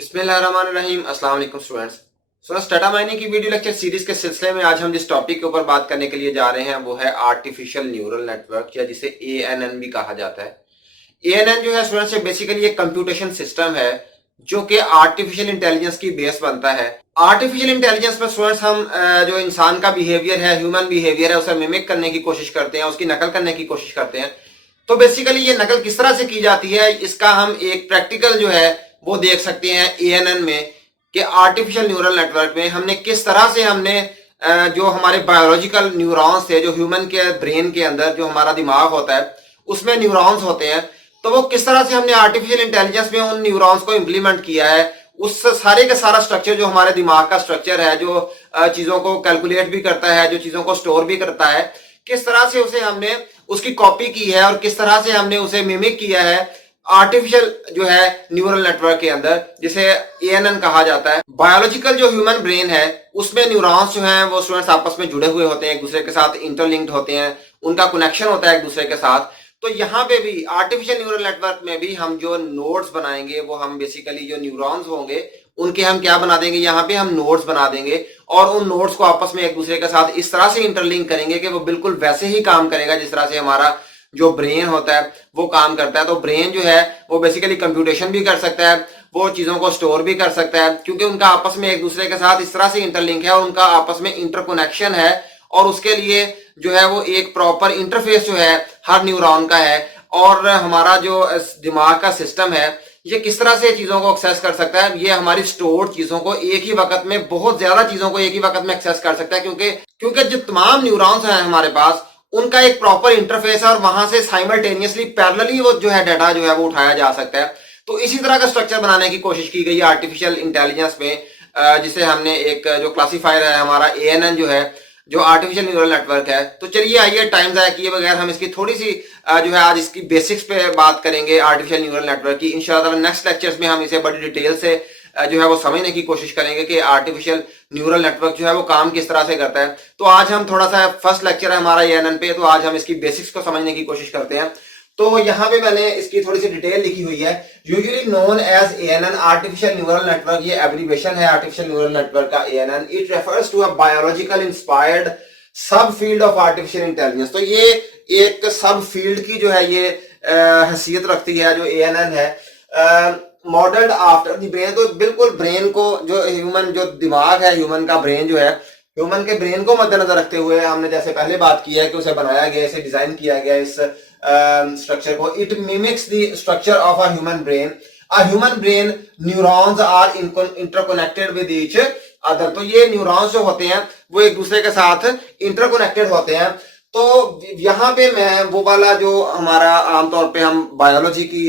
बिस्मिल्लाहिर्रहमानिर्रहीम। अस्सलाम वालेकुम स्टूडेंट्स। डाटा माइनिंग की वीडियो लेक्चर सीरीज के सिलसिले में आज हम जिस टॉपिक के ऊपर बात करने के लिए जा रहे हैं वो है आर्टिफिशियल न्यूरल नेटवर्क, या जिसे ANN भी कहा जाता है। ANN जो है स्टूडेंट्स बेसिकली एक कंप्यूटेशन सिस्टम है जो कि आर्टिफिशियल इंटेलिजेंस की बेस बनता है। आर्टिफिशियल इंटेलिजेंस में स्टूडेंट्स हम जो इंसान का बिहेवियर है, ह्यूमन बिहेवियर है, उसे मिमिक करने की कोशिश करते हैं, उसकी नकल करने की कोशिश करते हैं। तो बेसिकली ये नकल किस तरह से की जाती है, इसका हम एक प्रैक्टिकल जो है वो देख सकते हैं ANN में, कि आर्टिफिशियल न्यूरल नेटवर्क में हमने किस तरह से हमने जो हमारे बायोलॉजिकल न्यूरॉन्स थे, जो ह्यूमन के ब्रेन के अंदर जो हमारा दिमाग होता है उसमें न्यूरॉन्स होते हैं, तो वो किस तरह से हमने आर्टिफिशियल इंटेलिजेंस में उन न्यूरॉन्स को इंप्लीमेंट किया है। उस सारे का सारा स्ट्रक्चर जो हमारे दिमाग का स्ट्रक्चर है, जो चीजों को कैलकुलेट भी करता है, जो चीजों को स्टोर भी करता है, किस तरह से उसे हमने उसकी कॉपी की है और किस तरह से हमने उसे मिमिक किया है आर्टिफिशियल जो है न्यूरल नेटवर्क के अंदर, जिसे ANN कहा जाता है। बायोलॉजिकल जो ह्यूमन ब्रेन है उसमें न्यूरॉन्स जो हैं वो स्टूडेंट्स आपस में जुड़े हुए होते हैं, एक दूसरे के साथ इंटरलिंक्ड होते हैं, उनका कनेक्शन होता है एक दूसरे के साथ। तो यहाँ पे भी आर्टिफिशियल न्यूरल नेटवर्क में भी हम जो नोड्स बनाएंगे वो हम बेसिकली जो न्यूरॉन्स होंगे उनके हम क्या बना देंगे, यहाँ पे हम नोड्स बना देंगे और उन नोड्स को आपस में एक दूसरे के साथ इस तरह से इंटरलिंक करेंगे कि वो बिल्कुल वैसे ही काम करेगा जिस तरह से हमारा जो ब्रेन होता है वो काम करता है। तो ब्रेन जो है वो बेसिकली कंप्यूटेशन भी कर सकता है, वो चीजों को स्टोर भी कर सकता है, क्योंकि उनका आपस में एक दूसरे के साथ इस तरह से इंटरलिंक है और उनका आपस में इंटरकनेक्शन है। और उसके लिए जो है वो एक प्रॉपर इंटरफेस जो है हर न्यूरॉन का है। और हमारा जो दिमाग का सिस्टम है ये किस तरह से चीजों को एक्सेस कर सकता है, ये हमारी स्टोर्ड चीजों को एक ही वक्त में, बहुत ज्यादा चीजों को एक ही वक्त में एक्सेस कर सकता है, क्योंकि जो तमाम न्यूरॉन्स हैं हमारे पास उनका एक प्रॉपर इंटरफेस है और वहां से साइमल्टेनियसली पैरेलली वो जो है डाटा जो है वो उठाया जा सकता है। तो इसी तरह का स्ट्रक्चर बनाने की कोशिश की गई है आर्टिफिशियल इंटेलिजेंस में, जिसे हमने एक जो क्लासीफायर है हमारा ANN जो है, जो आर्टिफिशियल न्यूरल नेटवर्क है। तो चलिए आइए टाइम जाया किए बगैर हम इसकी थोड़ी सी जो है आज इसकी बेसिक्स पे बात करेंगे आर्टिफिशियल न्यूरल नेटवर्क की। इंशाल्लाह नेक्स्ट लेक्चर्स में हम इसे बड़ी डिटेल से जो है वो समझने की कोशिश करेंगे कि आर्टिफिशियल न्यूरल नेटवर्क जो है वो काम किस तरह से करता है। तो आज हम थोड़ा सा, फर्स्ट लेक्चर है हमारा ANN पे, तो आज हम इसकी बेसिक्स को समझने की कोशिश करते हैं। तो यहाँ पे मैंने इसकी थोड़ी सी डिटेल लिखी हुई है, usually known as ANN artificial neural network, ये एब्रिविएशन है आर्टिफिशियल न्यूरल नेटवर्क का ANN। It refers to a biological inspired sub field of artificial intelligence. तो ये एक सब फील्ड की जो है ये हैसियत रखती है जो ANN है, मॉडल्ड आफ्टर द ब्रेन। तो बिल्कुल ब्रेन को, जो ह्यूमन जो दिमाग है, ह्यूमन का ब्रेन जो है, ह्यूमन के ब्रेन को मद्देनजर रखते हुए हमने जैसे पहले बात की है कि उसे बनाया गया, इसे डिजाइन किया गया इस स्ट्रक्चर को। It mimics the structure of a human brain. A human brain neurons are interconnected with each other. तो ये न्यूरॉन्स जो होते हैं वो एक दूसरे के साथ इंटरकनेक्टेड होते हैं। तो यहाँ पे मैं वो वाला जो हमारा आमतौर पे हम बायोलॉजी की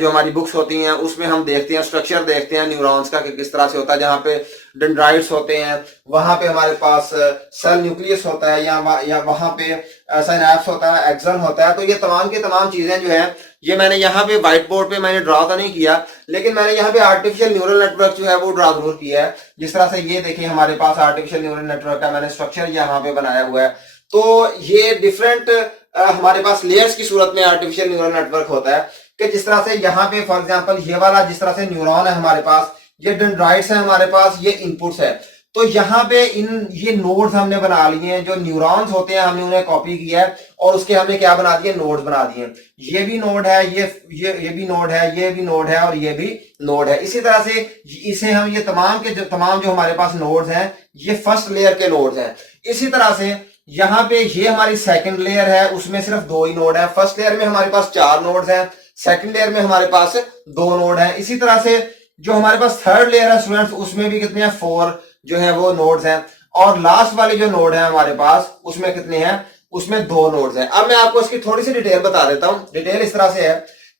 जो हमारी बुक्स होती हैं उसमें हम देखते हैं, स्ट्रक्चर देखते हैं न्यूरॉन्स का कि किस तरह से होता है। जहाँ पे डेंड्राइट्स होते हैं वहां पे हमारे पास सेल न्यूक्लियस होता है, या वहां पे साइनैप्स होता है, एक्सन होता है। तो ये तमाम की तमाम चीजें जो है ये मैंने यहाँ पे व्हाइट बोर्ड पे मैंने ड्रा तो नहीं किया, लेकिन मैंने यहाँ पे आर्टिफिशियल न्यूरल नेटवर्क जो है वो ड्रा जरूर किया है। जिस तरह से ये देखिए हमारे पास आर्टिफिशियल न्यूरल नेटवर्क का मैंने स्ट्रक्चर यहाँ पे बनाया हुआ है। तो ये डिफरेंट हमारे पास लेयर्स की सूरत में आर्टिफिशियल न्यूरल नेटवर्क होता है, कि जिस तरह से यहाँ पे फॉर एग्जांपल ये वाला जिस तरह से न्यूरॉन है हमारे पास, ये डेंड्राइट्स है हमारे पास, ये इनपुट्स है। तो यहाँ पे ये नोड्स हमने बना लिए हैं, जो न्यूरॉन्स होते हैं हमने उन्हें कॉपी किया है और उसके हमने क्या बना दिए, नोड्स बना दिए। ये भी नोड है, ये भी नोड है, ये भी नोड है और ये भी नोड है। इसी तरह से इसे हम ये तमाम के तमाम जो हमारे पास नोड्स हैं ये फर्स्ट लेयर के नोड्स हैं। इसी तरह से यहाँ पे ये हमारी सेकंड लेयर है, उसमें सिर्फ 2 ही नोड है। फर्स्ट लेयर में हमारे पास 4 नोड्स हैं, सेकंड लेयर में हमारे पास 2 नोड है। इसी तरह से जो हमारे पास थर्ड लेयर है स्टूडेंट्स, उसमें भी कितने हैं, 4 जो है वो नोड्स हैं। और लास्ट वाले जो नोड है हमारे पास उसमें कितने हैं, उसमें 2 नोड्स हैं। अब मैं आपको इसकी थोड़ी सी डिटेल बता देता हूं। डिटेल इस तरह से है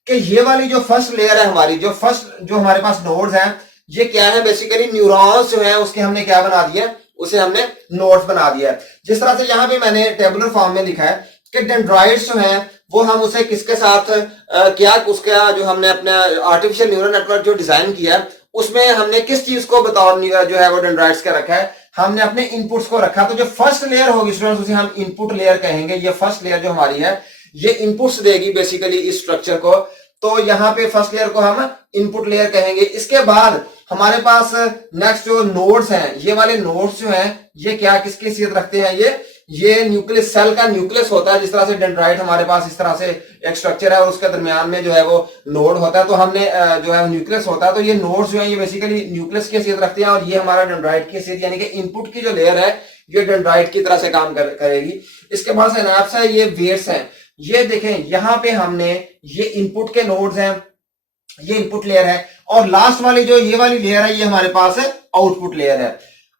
कि ये वाली जो फर्स्ट लेयर है हमारी, जो फर्स्ट जो हमारे पास नोड्स हैं, ये क्या है, बेसिकली न्यूरॉन्स जो है उसके हमने क्या बना दिया, उसे हमने नोड्स बना दिया है। जिस तरह से यहाँ पे मैंने टेबुलर फॉर्म में लिखा है कि डेंड्राइट्स जो है वो हम उसे किसके साथ क्या उसका जो हमने अपना आर्टिफिशियल न्यूरल नेटवर्क जो डिजाइन किया है उसमें हमने किस चीज को बतौर जो है वो डेंड्राइट्स का रखा है, हमने अपने इनपुट्स को रखा। तो जो फर्स्ट लेयर होगी स्टूडेंट्स उसे हम इनपुट लेयर कहेंगे। ये फर्स्ट लेयर जो हमारी है ये इनपुट्स देगी बेसिकली इस स्ट्रक्चर को। तो यहाँ पे फर्स्ट लेयर को हम इनपुट लेयर कहेंगे। इसके बाद हमारे पास नेक्स्ट जो नोड्स हैं, ये वाले नोड्स जो हैं ये क्या किसकी हैसियत रखते हैं, ये न्यूक्लियस, सेल का न्यूक्लियस होता है। जिस तरह से डेंड्राइट हमारे पास इस तरह से एक स्ट्रक्चर है और उसके दरमियान में जो है वो नोड होता है, तो हमने जो है न्यूक्लियस होता है, तो ये नोड्स जो है ये बेसिकली न्यूक्लियस की हैसियत रखते हैं और ये हमारा डेंड्राइट की हैसियत, यानी कि इनपुट की जो लेयर है ये डेंड्राइट की तरह से काम करेगी। इसके बाद सिनैप्स है, ये वेट्स हैं। ये देखें यहां पे हमने ये इनपुट के नोड्स हैं, ये इनपुट लेयर है, और लास्ट वाली जो ये वाली लेयर है ये हमारे पास है आउटपुट लेयर है।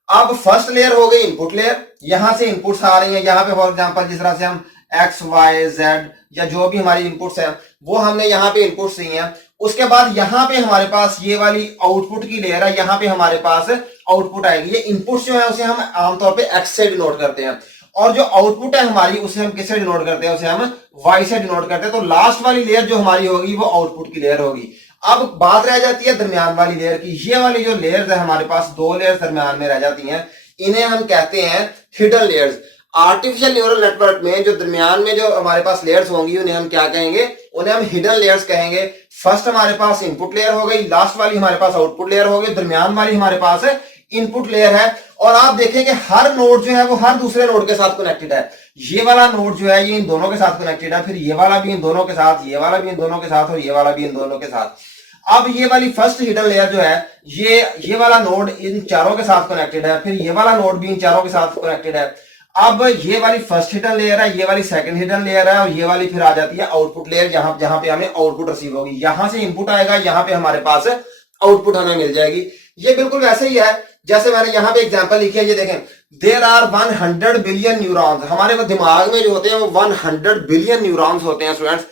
अब फर्स्ट लेयर हो गई इनपुट लेयर, यहां से इनपुट्स आ रही हैं, यहां पे फॉर एग्जांपल जिस तरह से हम एक्स वाई जेड या जो भी हमारी इनपुट्स हैं वो हमने यहाँ पे इनपुट्स दी हैं। उसके बाद यहाँ पे हमारे पास ये वाली आउटपुट की लेयर है, यहाँ पे हमारे पास आउटपुट आएगी। ये इनपुट्स जो है उसे हम आमतौर पे एक्स से डिनोट करते हैं, और जो आउटपुट है हमारी उसे हम किससे डिनोट करते हैं, उसे हम वाई से डिनोट करते हैं। तो लास्ट वाली लेयर जो हमारी होगी वो आउटपुट की लेयर होगी। अब बात रह जाती है दरमियान वाली लेयर की। ये वाली जो लेयर्स है हमारे पास, दो लेयर्स दरमियान में रह जाती हैं, इन्हें हम कहते हैं hidden layers. Artificial neural network में जो दरमियान में जो हमारे पास लेयर्स होंगी उन्हें हम क्या कहेंगे, उन्हें हम हिडन लेयर्स कहेंगे। फर्स्ट हमारे पास इनपुट लेयर हो गई, लास्ट वाली हमारे पास आउटपुट लेयर हो गई, दरमियान वाली हमारे पास इनपुट लेयर है। और आप देखें कि हर नोड जो है वो हर दूसरे नोड के साथ कनेक्टेड है। ये वाला नोड जो है ये इन दोनों के साथ कनेक्टेड है, फिर ये वाला भी इन दोनों के साथ, ये वाला भी इन दोनों के साथ, और ये वाला भी इन दोनों के साथ। अब ये वाली फर्स्ट हिडन लेयर जो है ये वाला नोड इन चारों के साथ कनेक्टेड है, फिर ये वाला नोड भी इन चारों के साथ कनेक्टेड है। अब ये वाली फर्स्ट हिडन लेयर है, ये वाली सेकंड हिडन लेयर है, और ये वाली फिर आ जाती है आउटपुट लेयर, जहां पे हमें आउटपुट रिसीव होगी। यहां से इनपुट आएगा, यहां पे हमारे पास आउटपुट हमें मिल जाएगी। ये बिल्कुल वैसे ही है जैसे मैंने यहाँ पे एग्जांपल लिखी है। ये देखें, देयर आर 100 बिलियन न्यूरॉन्स। हमारे दिमाग में जो होते हैं वो 100 बिलियन न्यूरॉन्स होते हैं स्टूडेंट्स।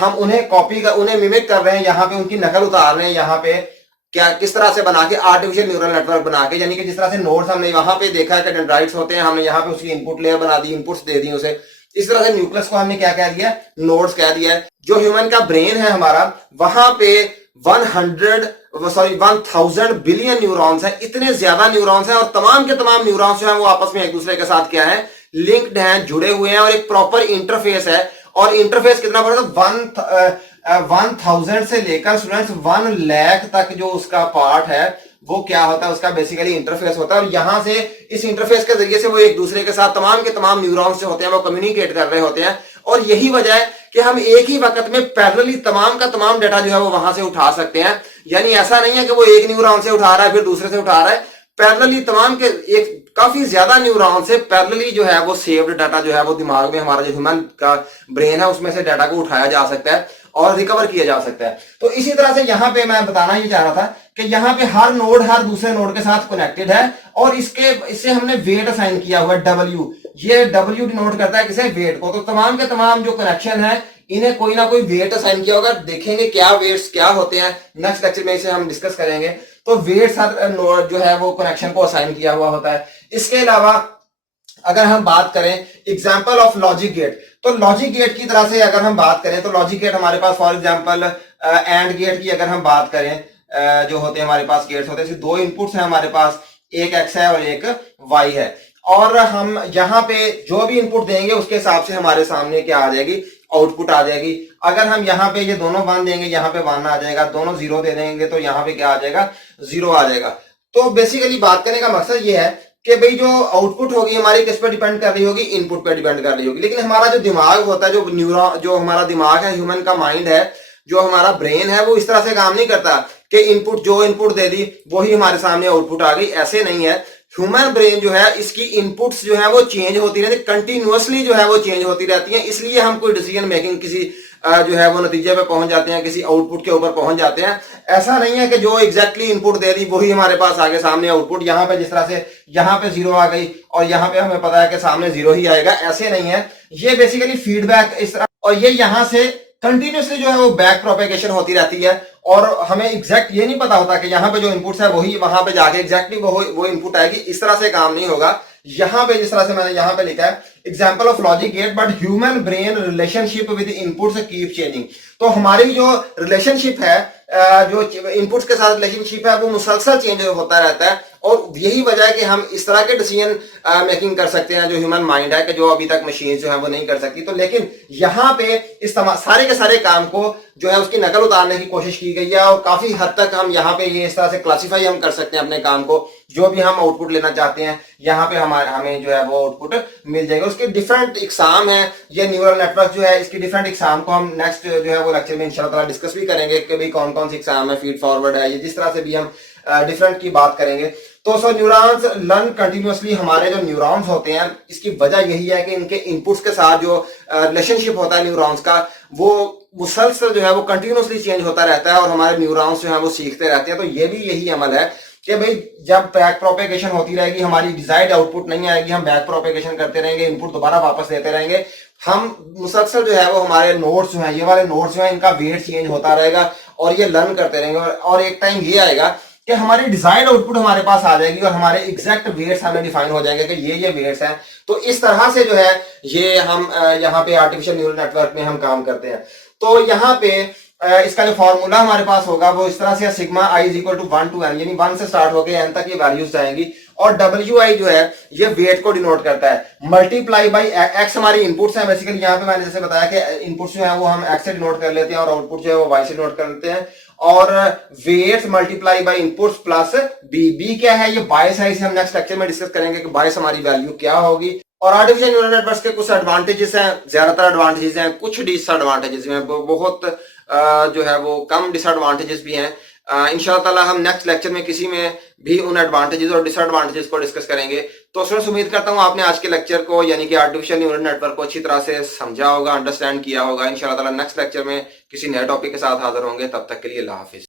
हम उन्हें उन्हें मिमिक कर रहे हैं, यहाँ पे उनकी नकल उतार रहे हैं, यहाँ पे क्या किस तरह से बना के आर्टिफिशियल न्यूरल नेटवर्क बना के, यानी कि जिस तरह से नोड्स हमने वहां पे देखा है कि डेंड्राइट्स होते हैं, हमने यहाँ पे उसकी इनपुट लेयर बना दी, इनपुट्स दे दी उसे। इस तरह से न्यूक्लियस को हमने क्या कह दिया, नोड्स कह दिया है। जो ह्यूमन का ब्रेन है हमारा, वहां पे 1000 बिलियन न्यूरॉन्स हैं। इतने ज्यादा न्यूरॉन्स हैं और तमाम के तमाम न्यूरॉन्स जो हैं वो आपस में एक दूसरे के साथ क्या है, लिंक्ड हैं, जुड़े हुए हैं, और एक प्रॉपर इंटरफेस है। और इंटरफेस कितना बड़ा था, 1000 से लेकर स्टूडेंट्स 1 लाख तक जो उसका पार्ट है वो क्या होता है, उसका बेसिकली इंटरफेस होता है। और यहां से इस इंटरफेस के जरिए से वो एक दूसरे के साथ तमाम के तमाम न्यूरॉन्स जो होते हैं वो कम्युनिकेट कर रहे होते हैं। और यही वजह है कि हम एक ही वक्त में पैरेलली तमाम का तमाम डाटा जो है वो वहां से उठा सकते हैं। यानी ऐसा नहीं है कि वो एक न्यूरॉन से उठा रहा है फिर दूसरे से उठा रहा है, पैरेलली तमाम के एक काफी ज्यादा न्यूरॉन से पैरेलली जो है वो सेव्ड डाटा जो है वो दिमाग में, हमारा जो ह्यूमन का ब्रेन है उसमें से डाटा को उठाया जा सकता है और रिकवर किया जा सकता है। तो इसी तरह से यहाँ पे मैं बताना ही चाह रहा था कि यहाँ पे हर नोड हर दूसरे नोड के साथ कनेक्टेड है, और इससे हमने वेट असाइन किया हुआ है, W। ये W डिनोट करता है किसे, वेट को। तो तमाम के तमाम जो कनेक्शन है इन्हें कोई ना कोई वेट असाइन किया होगा। देखेंगे क्या वेट्स क्या होते हैं, नेक्स्ट लेक्चर में इसे हम डिस्कस करेंगे। तो वेट्स हर नोड जो है वो कनेक्शन को असाइन किया हुआ होता है। इसके अलावा अगर हम बात करें एग्जाम्पल ऑफ लॉजिक गेट, तो लॉजिक गेट की तरह से अगर हम बात करें तो लॉजिक गेट हमारे पास फॉर एग्जाम्पल एंड गेट की अगर हम बात करें, जो होते हैं हमारे पास गेट्स होते हैं, दो इनपुट्स हैं हमारे पास, एक x है और एक y है, और हम यहाँ पे जो भी इनपुट देंगे उसके हिसाब से हमारे सामने क्या आ जाएगी, आउटपुट आ जाएगी। अगर हम यहाँ पे ये दोनों 1 देंगे, यहाँ पे 1 आ जाएगा, दोनों 0 दे देंगे तो यहाँ पे क्या आ जाएगा, 0 आ जाएगा। तो बेसिकली बात करने का मकसद ये है कि भाई जो आउटपुट होगी हमारी किस पे डिपेंड कर रही होगी, इनपुट पे डिपेंड कर रही होगी। लेकिन हमारा जो दिमाग होता है, जो न्यूरॉन, जो हमारा दिमाग है, ह्यूमन का माइंड है, जो हमारा ब्रेन है, वो इस तरह से काम नहीं करता कि इनपुट जो इनपुट दे दी वही हमारे सामने आउटपुट आ गई, ऐसे नहीं है। ह्यूमन ब्रेन जो है इसकी इनपुट्स जो है वो चेंज होती रहती है, कंटिन्यूअसली जो है वो चेंज होती रहती है। इसलिए हम कोई डिसीजन मेकिंग किसी जो है वो नतीजे पे पहुंच जाते हैं, किसी आउटपुट के ऊपर पहुंच जाते हैं। ऐसा नहीं है कि जो एग्जैक्टली इनपुट दे दी वही हमारे पास आगे सामने आउटपुट, यहाँ पे जिस तरह से यहाँ पे 0 आ गई और यहाँ पे हमें पता है कि सामने 0 ही आएगा, ऐसे नहीं है। ये बेसिकली फीडबैक इस तरह, और ये यहाँ से कंटिन्यूसली जो है वो बैक प्रोपेगेशन होती रहती है, और हमें एग्जैक्ट ये नहीं पता होता कि यहाँ पे जो इनपुट्स है वही वहां पे जाके एग्जैक्टली वो इनपुट आएगी। इस तरह से काम नहीं होगा। यहाँ पे जिस तरह से मैंने यहाँ पे लिखा है example of logic gate, but human brain relationship with inputs keep changing. तो हमारी जो रिलेशनशिप है, जो इनपुट्स के साथ रिलेशनशिप है वो मुसलसल चेंज होता रहता है, और यही वजह है कि हम इस तरह के डिसीजन मेकिंग कर सकते हैं जो ह्यूमन माइंड है, कि जो अभी तक मशीन जो है वो नहीं कर सकती। तो लेकिन यहाँ पे इस सारे के सारे काम को जो है उसकी नकल उतारने की कोशिश की गई है, और काफी हद तक हम यहाँ पे ये इस तरह से क्लासिफाई हम कर सकते हैं अपने काम को, जो भी हम आउटपुट लेना चाहते हैं यहाँ पे हमें जो है वो आउटपुट मिल जाएगा। उसके डिफरेंट एग्जाम है, ये न्यूरल नेटवर्क जो है इसकी डिफरेंट एग्जाम को हम नेक्स्ट जो है वो लेक्चर में इंशाल्लाह डिस्कस भी करेंगे कि भाई कौन कौन सी एग्जाम है, फीड फॉरवर्ड है, ये जिस तरह से भी हम डिफरेंट की बात करेंगे। तो सो न्यूरॉन्स लर्न कंटिन्यूअसली, हमारे जो न्यूरॉन्स होते हैं इसकी वजह यही है कि इनके इनपुट्स के साथ जो रिलेशनशिप होता है न्यूरॉन्स का, वो मुसलसल जो है वो कंटिन्यूअसली चेंज होता रहता है, और हमारे न्यूरॉन्स जो है वो सीखते रहते हैं। तो ये भी यही अमल है कि भाई जब बैक प्रोपेगेशन होती रहेगी, हमारी डिजायर्ड आउटपुट नहीं आएगी, हम बैक प्रोपेगेशन करते रहेंगे, इनपुट दोबारा वापस देते रहेंगे, हम मुसलसल जो है वो हमारे नोड्स जो हैं, ये वाले नोड्स जो हैं, इनका वेट चेंज होता रहेगा और ये लर्न करते रहेंगे, और एक टाइम ये आएगा कि हमारी डिजायर्ड आउटपुट हमारे पास आ जाएगी और हमारे एग्जैक्ट वेट्स हमें डिफाइन हो जाएंगे कि ये वेट्स हैं। तो इस तरह से जो है ये हम यहाँ पे आर्टिफिशियल न्यूरल नेटवर्क में हम काम करते हैं। तो यहाँ पे इसका जो फॉर्मूला हमारे पास होगा वो इस तरह से, sigma i is equal to 1 to n, यानी 1 से स्टार्ट होकर n तक ये वैल्यूज जाएंगी, और WI जो है ये वेट को डिनोट करता है, मल्टीप्लाई बाई x हमारी इनपुट्स है। बेसिकली यहाँ पे मैंने जैसे बताया कि इनपुट्स जो है वो हम x से डिनोट कर लेते हैं और आउटपुट जो है वो y से डिनोट कर लेते हैं, और weights multiply by inputs plus b क्या है, ये बायस है, इसे हम नेक्स्ट लेक्चर में डिस्कस करेंगे कि बायस हमारी वैल्यू क्या होगी। और आर्टिफिशियल न्यूरल नेटवर्क्स के कुछ एडवांटेजेस हैं, ज्यादातर एडवांटेजेस हैं, कुछ डिसएडवांटेजेस हैं, बहुत जो है वो कम डिसएडवांटेजेस भी हैं। इंशाअल्लाह ताला हम नेक्स्ट लेक्चर में किसी में भी उन एडवांटेजेस और डिसएडवांटेजेस को डिस्कस करेंगे। तो स्टूडेंट्स, उम्मीद करता हूँ आपने आज के लेक्चर को यानी कि आर्टिफिशियल न्यूरल नेटवर्क को अच्छी तरह से समझा होगा, अंडरस्टैंड किया होगा। इंशाअल्लाह ताला नेक्स्ट लेक्चर में किसी नए टॉपिक के साथ हाजिर होंगे, तब तक के लिए अल्लाह हाफिज।